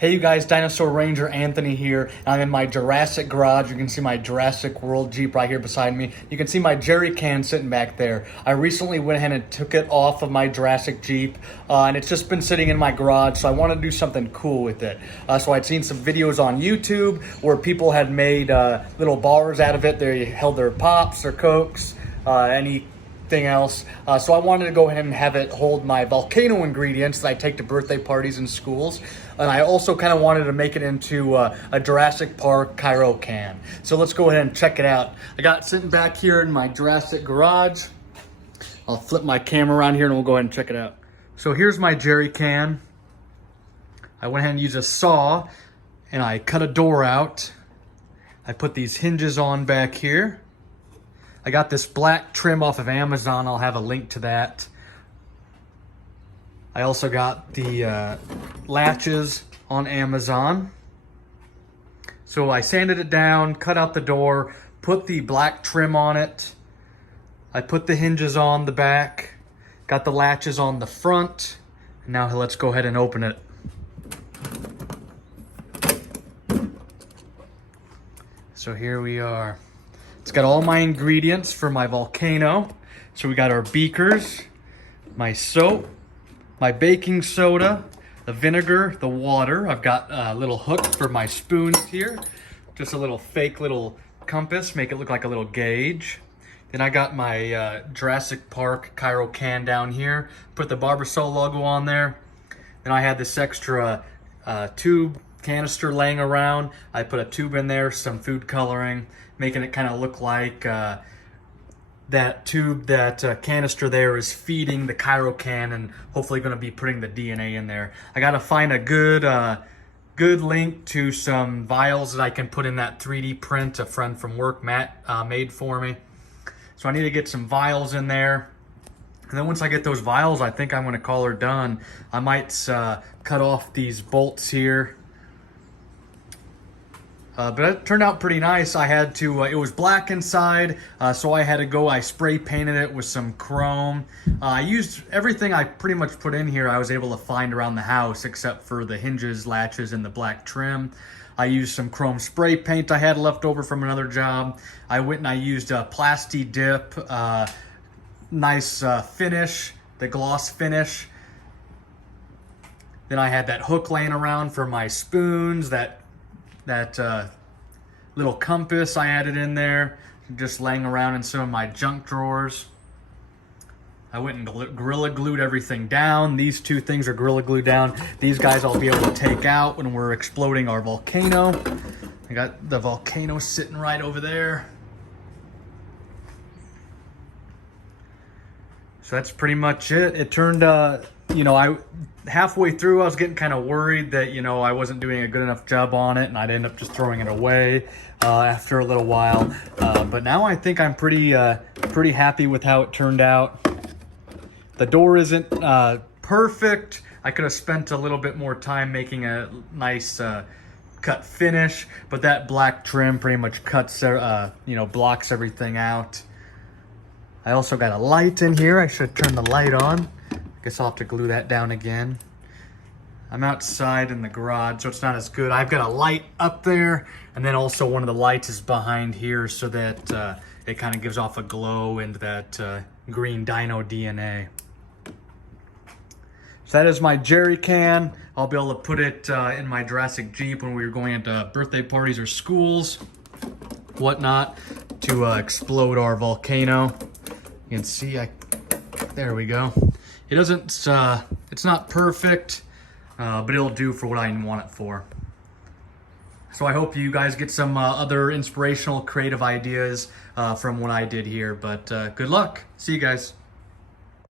Hey you guys, Dinosaur Ranger Anthony here, and I'm in my Jurassic garage. You can see my Jurassic World Jeep right here beside me. You can see my jerry can sitting back there. I recently went ahead and took it off of my Jurassic Jeep, and it's just been sitting in my garage, so I want to do something cool with it. So I'd seen some videos on YouTube where people had made little bars out of it. They held their Pops, their Cokes, anything else. So I wanted to go ahead and have it hold my Volcano ingredients that I take to birthday parties and schools. And I also kind of wanted to make it into a Jurassic Park Cyro can. So let's go ahead and check it out. I got it sitting back here in my Jurassic garage. I'll flip my camera around here and we'll go ahead and check it out. So here's my jerry can. I went ahead and used a saw and I cut a door out. I put these hinges on back here. I got this black trim off of Amazon. I'll have a link to that. I also got the latches on Amazon. So I sanded it down, cut out the door, put the black trim on it. I put the hinges on the back, got the latches on the front. And now let's go ahead and open it. So here we are. It's got all my ingredients for my Volcano. So we got our beakers, my soap, my baking soda, the vinegar, the water. I've got a little hook for my spoons here. Just a little fake little compass, make it look like a little gauge. Then I got my Jurassic Park Cyro can down here. Put the Barbasol logo on there. Then I had this extra tube canister laying around. I put a tube in there, some food coloring, making it kind of look like that tube, that canister there is feeding the Cyro can and hopefully going to be putting the DNA in there. I got to find a good link to some vials that I can put in that 3D print a friend from work, Matt, made for me. So I need to get some vials in there. And then once I get those vials, I think I'm going to call her done. I might cut off these bolts here. But it turned out pretty nice. I had to, it was black inside, so I had to go, I spray painted it with some chrome. I used everything I pretty much put in here I was able to find around the house except for the hinges, latches, and the black trim. I used some chrome spray paint I had left over from another job. I went and I used a Plasti Dip, nice finish, the gloss finish. Then I had that hook laying around for my spoons, that little compass I added in there, just laying around in some of my junk drawers. I went and Gorilla Glued everything down. These two things are Gorilla Glued down. These guys I'll be able to take out when we're exploding our Volcano. I got the Volcano sitting right over there. So that's pretty much it. It turned, you know, halfway through I was getting kind of worried that, you know, I wasn't doing a good enough job on it and I'd end up just throwing it away after a little while. But now I think I'm pretty happy with how it turned out. The door isn't perfect. I could have spent a little bit more time making a nice cut finish, but that black trim pretty much cuts, you know, blocks everything out. I also got a light in here. I should turn the light on. I guess I'll have to glue that down again. I'm outside in the garage, so it's not as good. I've got a light up there, and then also one of the lights is behind here so that it kind of gives off a glow into that green dino DNA. So that is my jerry can. I'll be able to put it in my Jurassic Jeep when we were going into birthday parties or schools, whatnot, to explode our Volcano. You can see, there we go. It doesn't, it's not perfect, but it'll do for what I want it for. So I hope you guys get some other inspirational, creative ideas from what I did here, but good luck. See you guys.